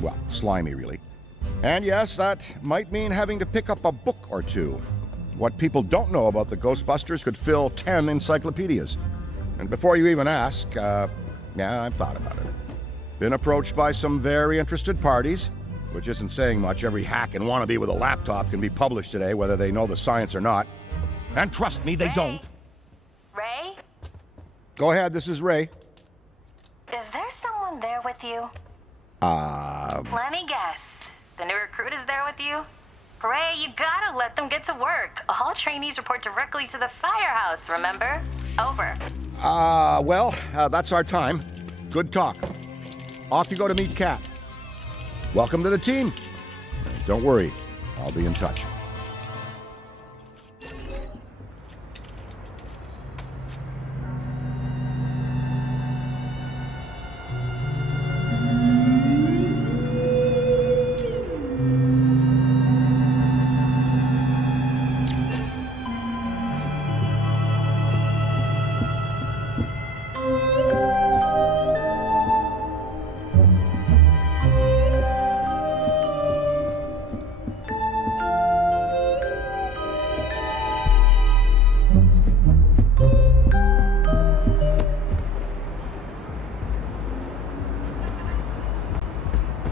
Well, slimy, really. And yes, that might mean having to pick up a book or two. What people don't know about the Ghostbusters could fill 10 encyclopedias. And before you even ask, yeah, I've thought about it. Been approached by some very interested parties, which isn't saying much. Every hack and wannabe with a laptop can be published today, whether they know the science or not. And trust me, they don't. Ray? Go ahead, this is Ray. Is there someone there with you? Let me guess. The new recruit is there with you? Ray, you gotta let them get to work. All trainees report directly to the firehouse, remember? Over. Well, that's our time. Good talk. Off you go to meet Kat. Welcome to the team. Don't worry, I'll be in touch.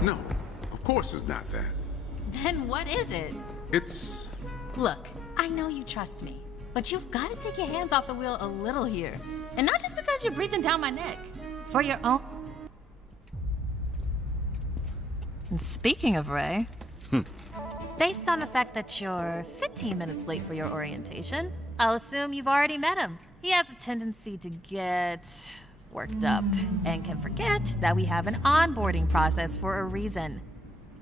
No, of course it's not that. Then what is it? It's... Look, I know you trust me, but you've got to take your hands off the wheel a little here. And not just because you're breathing down my neck. For your own... And speaking of Ray, based on the fact that you're 15 minutes late for your orientation, I'll assume you've already met him. He has a tendency to get worked up and can forget that we have an onboarding process for a reason.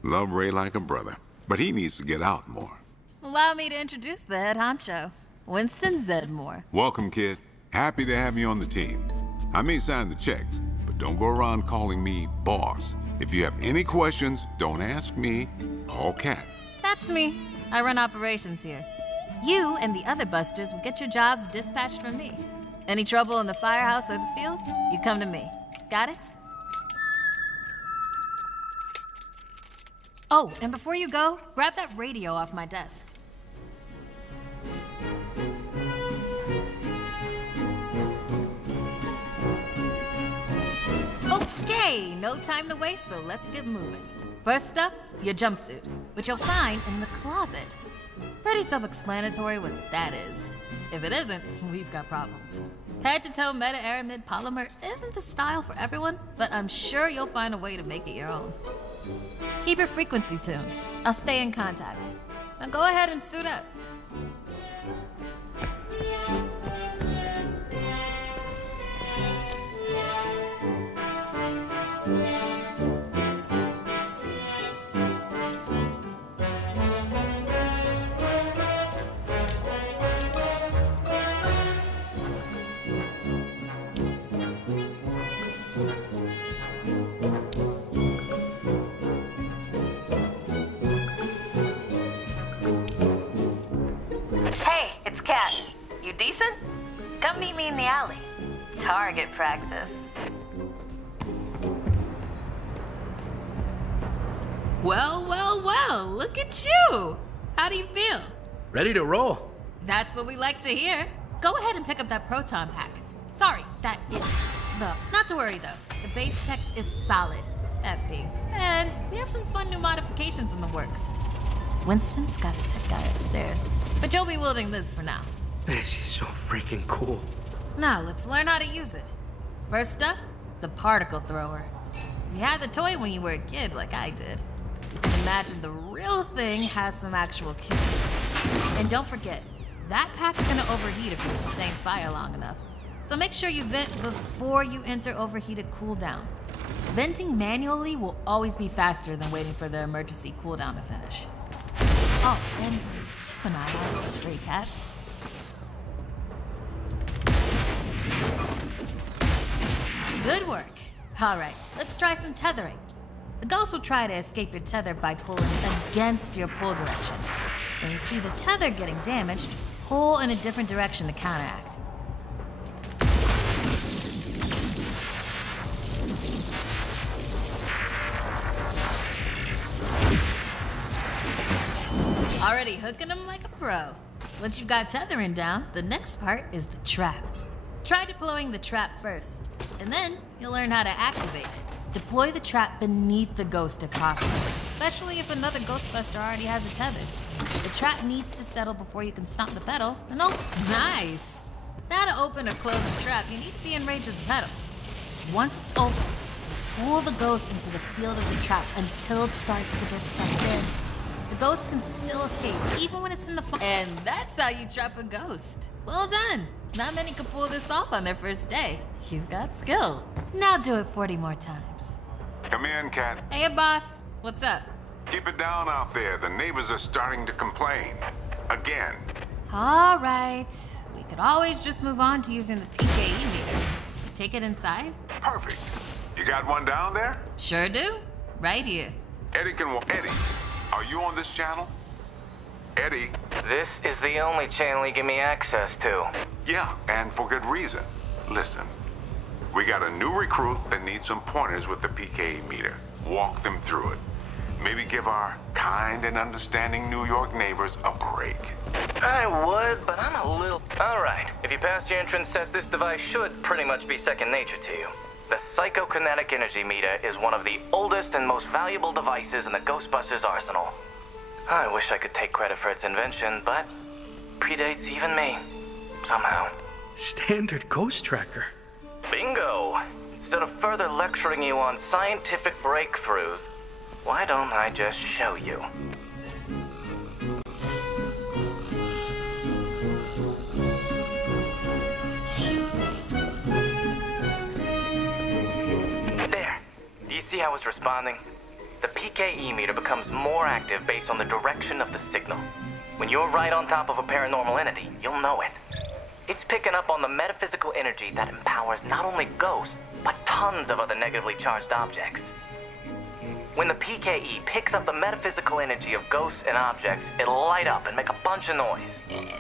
Love Ray like a brother, but he needs to get out more. Allow me to introduce the head honcho, Winston Zedmore. Welcome, kid. Happy to have you on the team. I may sign the checks, but don't go around calling me boss. If you have any questions, don't ask me. Call Kat. That's me. I run operations here. You and the other busters will get your jobs dispatched from me. Any trouble in the firehouse or the field, you come to me. Got it? Oh, and before you go, grab that radio off my desk. Okay, no time to waste, so let's get moving. First up, your jumpsuit, which you'll find in the closet. Pretty self-explanatory what that is. If it isn't, we've got problems. Head-to-toe meta-aramid polymer isn't the style for everyone, but I'm sure you'll find a way to make it your own. Keep your frequency tuned. I'll stay in contact. Now go ahead and suit up. You decent? Come meet me in the alley. Target practice. Well, well, well, look at you! How do you feel? Ready to roll. That's what we like to hear. Go ahead and pick up that proton pack. Sorry, that is the... Not to worry though, the base tech is solid. That being said, we have some fun new modifications in the works. Winston's got a tech guy upstairs, but you'll be wielding this for now. This is so freaking cool. Now, let's learn how to use it. First up, the particle thrower. You had the toy when you were a kid, like I did. You can imagine the real thing has some actual kick. And don't forget, that pack's gonna overheat if you sustain fire long enough. So make sure you vent before you enter overheated cooldown. Venting manually will always be faster than waiting for the emergency cooldown to finish. Oh, and keep an eye out for stray cats. Good work. All right, let's try some tethering. The ghost will try to escape your tether by pulling against your pull direction. When you see the tether getting damaged, pull in a different direction to counteract. Already hooking them like a pro. Once you've got tethering down, the next part is the trap. Try deploying the trap first, and then you'll learn how to activate it. Deploy the trap beneath the ghost if possible, especially if another Ghostbuster already has it tethered. The trap needs to settle before you can stop the pedal, and oh, nice! Now to open or close the trap, you need to be in range of the pedal. Once it's open, pull the ghost into the field of the trap until it starts to get sucked in. The ghost can still escape, even when it's in the And that's how you trap a ghost. Well done! Not many can pull this off on their first day. You've got skill. Now do it 40 more times. Come in, Cat. Hey, boss. What's up? Keep it down out there. The neighbors are starting to complain. Again. All right. We could always just move on to using the PKE meter. Take it inside? Perfect. You got one down there? Sure do. Right here. Eddie, are you on this channel? Eddie? This is the only channel you give me access to. Yeah, and for good reason. Listen, we got a new recruit that needs some pointers with the PKE meter. Walk them through it. Maybe give our kind and understanding New York neighbors a break. I would, but I'm a little... All right, if you pass your entrance test, this device should pretty much be second nature to you. The psychokinetic energy meter is one of the oldest and most valuable devices in the Ghostbusters arsenal. I wish I could take credit for its invention, but predates even me, somehow. Standard ghost tracker. Bingo! Instead of further lecturing you on scientific breakthroughs, why don't I just show you? There. Do you see how it's responding? The PKE meter becomes more active based on the direction of the signal. When you're right on top of a paranormal entity, you'll know it. It's picking up on the metaphysical energy that empowers not only ghosts, but tons of other negatively charged objects. When the PKE picks up the metaphysical energy of ghosts and objects, it'll light up and make a bunch of noise.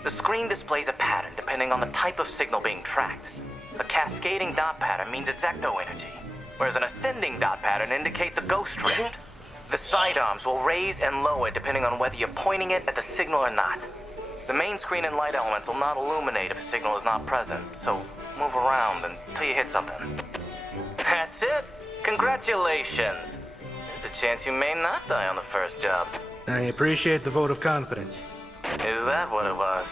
The screen displays a pattern depending on the type of signal being tracked. A cascading dot pattern means it's ecto energy, whereas an ascending dot pattern indicates a ghost drift. The sidearms will raise and lower depending on whether you're pointing it at the signal or not. The main screen and light elements will not illuminate if a signal is not present, so move around until you hit something. That's it! Congratulations! There's a chance you may not die on the first job. I appreciate the vote of confidence. Is that what it was?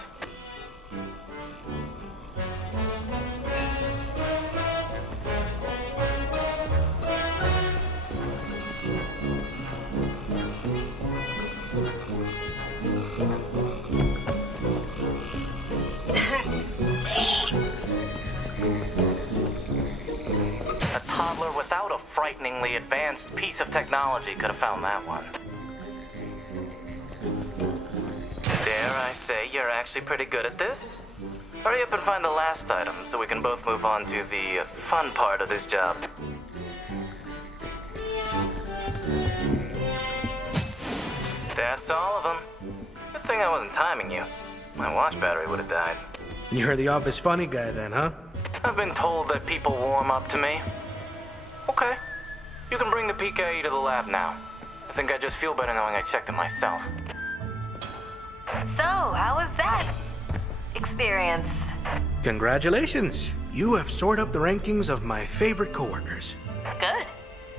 A toddler without a frighteningly advanced piece of technology could have found that one. Dare I say you're actually pretty good at this? Hurry up and find the last item so we can both move on to the fun part of this job. That's all of them. Good thing I wasn't timing you. My watch battery would have died. You're the office funny guy then, huh? I've been told that people warm up to me. Okay. You can bring the PKE to the lab now. I think I just feel better knowing I checked it myself. So, how was that experience? Congratulations. You have soared up the rankings of my favorite coworkers. Good.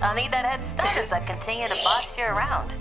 I'll need that head start as I continue to boss you around.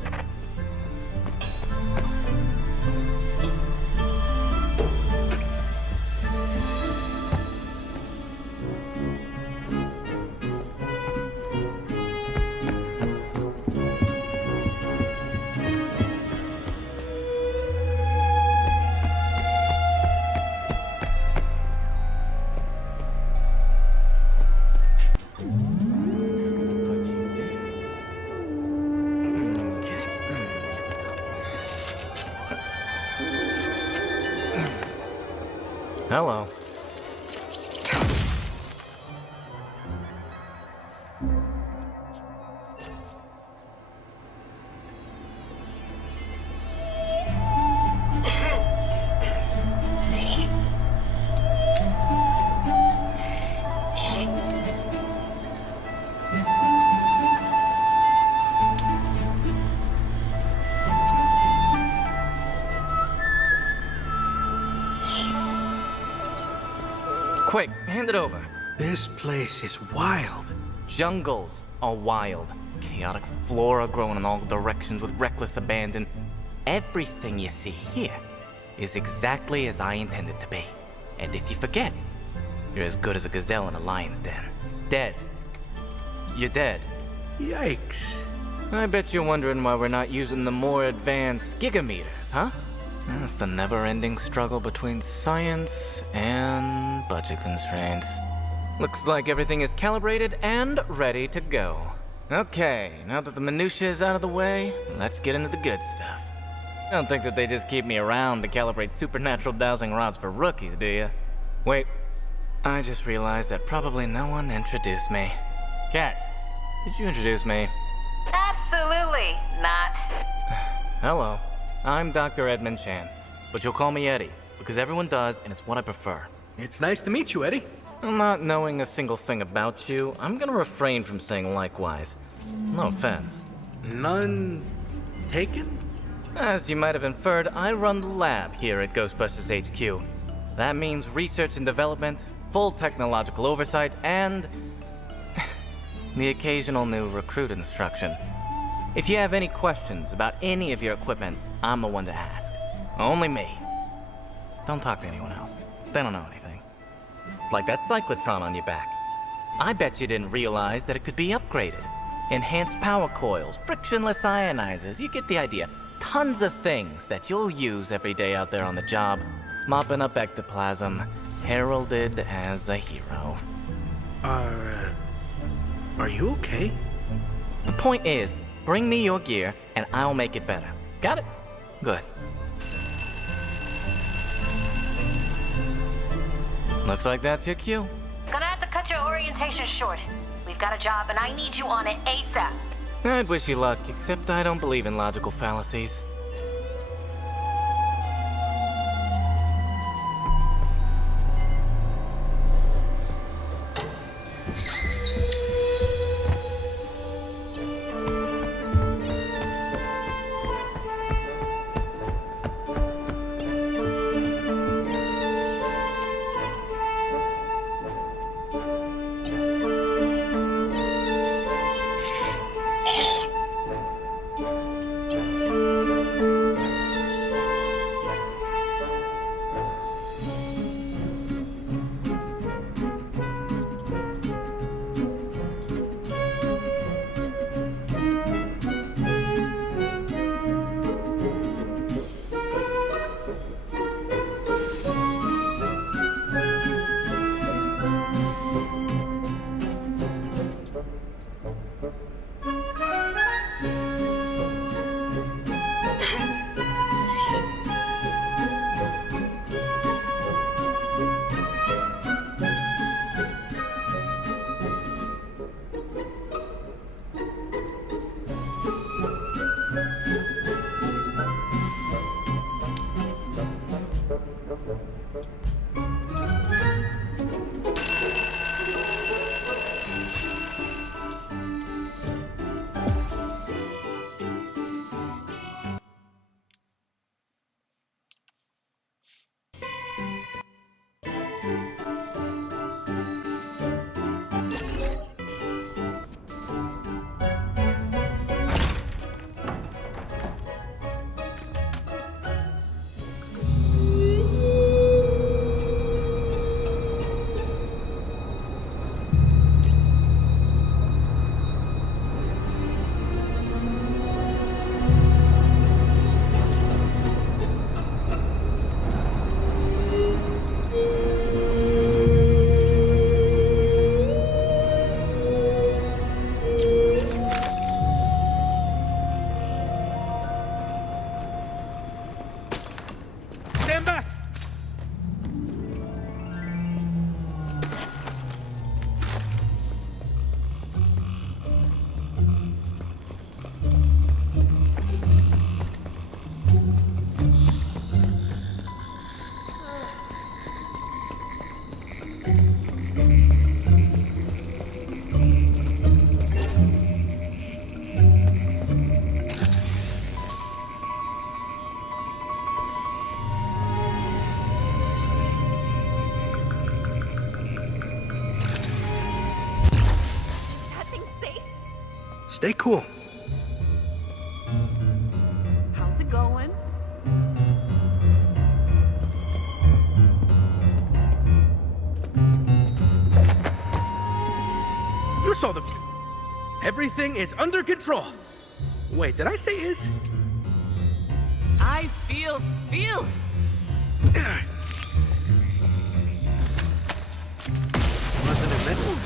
Hello. Quick, hand it over. This place is wild. Jungles are wild. Chaotic flora growing in all directions with reckless abandon. Everything you see here is exactly as I intended to be. And if you forget, you're as good as a gazelle in a lion's den. Dead. You're dead. Yikes. I bet you're wondering why we're not using the more advanced gigameters, huh? That's the never-ending struggle between science and budget constraints. Looks like everything is calibrated and ready to go. Okay, now that the minutia is out of the way, let's get into the good stuff. Don't think that they just keep me around to calibrate supernatural dowsing rods for rookies, do you? Wait, I just realized that probably no one introduced me. Kat, did you introduce me? Absolutely not. Hello, I'm Dr. Edmund Chan, but you'll call me Eddie, because everyone does, and it's what I prefer. It's nice to meet you, Eddie. Not knowing a single thing about you, I'm gonna refrain from saying likewise. No offense. None taken? As you might have inferred, I run the lab here at Ghostbusters HQ. That means research and development, full technological oversight, and the occasional new recruit instruction. If you have any questions about any of your equipment, I'm the one to ask. Only me. Don't talk to anyone else. They don't know anything. Like that cyclotron on your back. I bet you didn't realize that it could be upgraded. Enhanced power coils, frictionless ionizers, you get the idea. Tons of things that you'll use every day out there on the job. Mopping up ectoplasm, heralded as a hero. Are you okay? The point is, bring me your gear and I'll make it better. Got it? Good. Looks like that's your cue. Gonna have to cut your orientation short. We've got a job and I need you on it ASAP. I'd wish you luck, except I don't believe in logical fallacies. Stay cool. How's it going? You saw the... Everything is under control. Wait, did I say is? I feel. Wasn't it metal?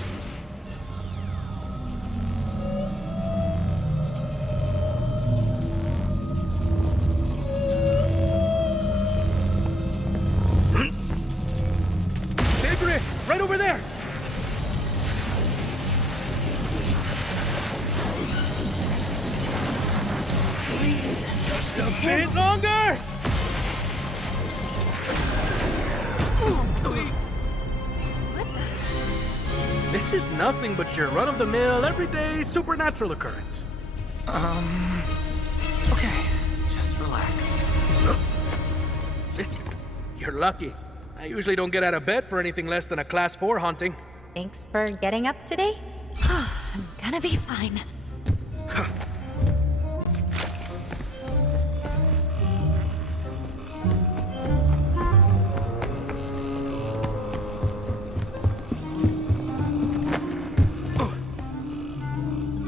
Debris! Right over there! Just a bit longer! This is nothing but your run-of-the-mill, everyday supernatural occurrence. Okay, just relax. You're lucky. I usually don't get out of bed for anything less than a Class 4 haunting. Thanks for getting up today. I'm gonna be fine.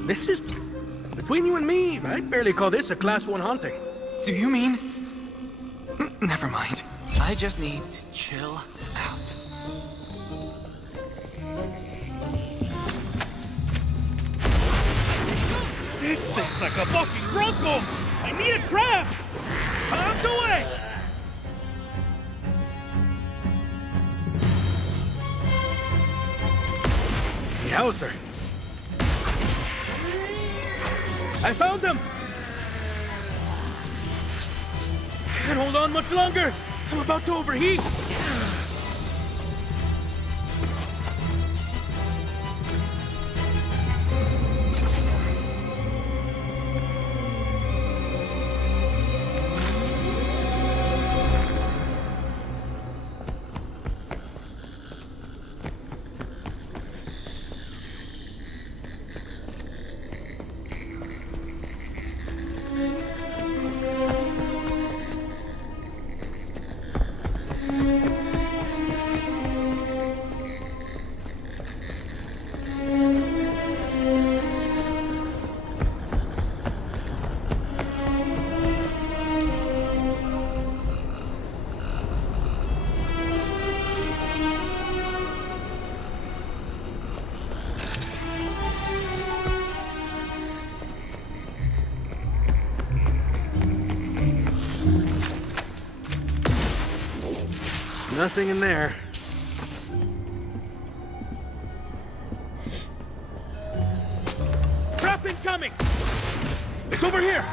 This is... Between you and me, I'd barely call this a Class 1 haunting. Do you mean? Never mind. I just need to chill out. This thing's like a fucking bronco! I need a trap! Out the way! Yowzer. I found him! Can't hold on much longer! I'm about to overheat! Nothing in there. Trap incoming! It's over here!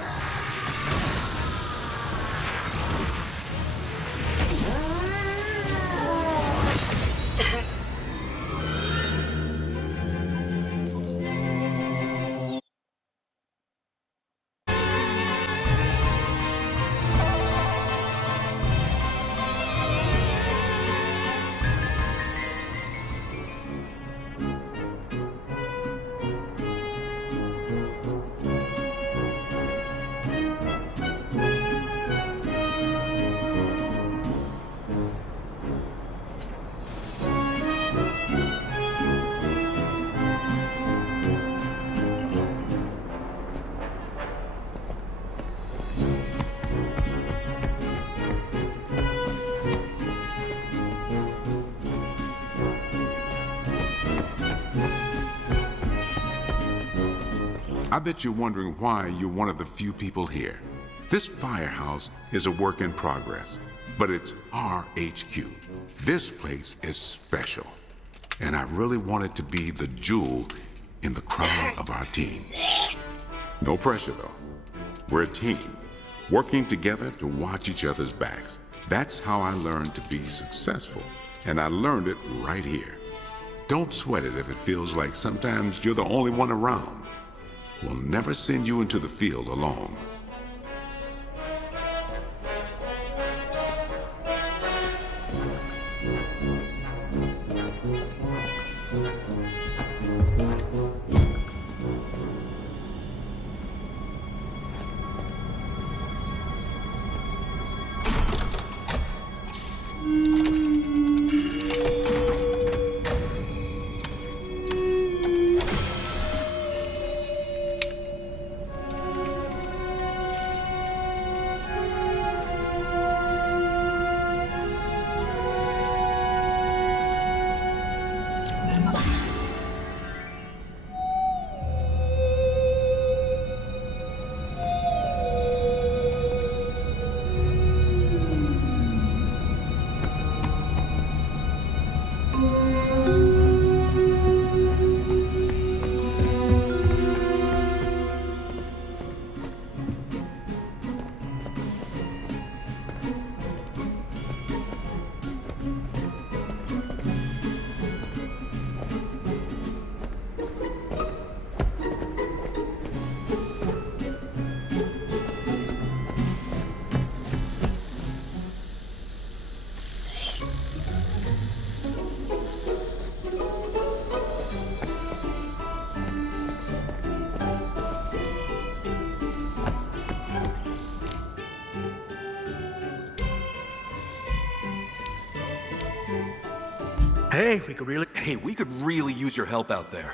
I bet you're wondering why you're one of the few people here. This firehouse is a work in progress, but it's our HQ. This place is special, and I really want it to be the jewel in the crown of our team. No pressure, though. We're a team, working together to watch each other's backs. That's how I learned to be successful, and I learned it right here. Don't sweat it if it feels like sometimes you're the only one around. We'll never send you into the field alone. Hey, we could really use your help out there.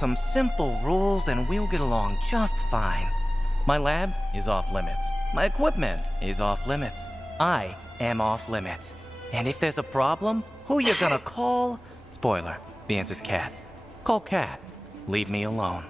some simple rules and we'll get along just fine. My lab is off limits. My equipment is off limits. I am off limits. And if there's a problem, who you gonna call? Spoiler, the answer's Cat. Call Cat. Leave me alone.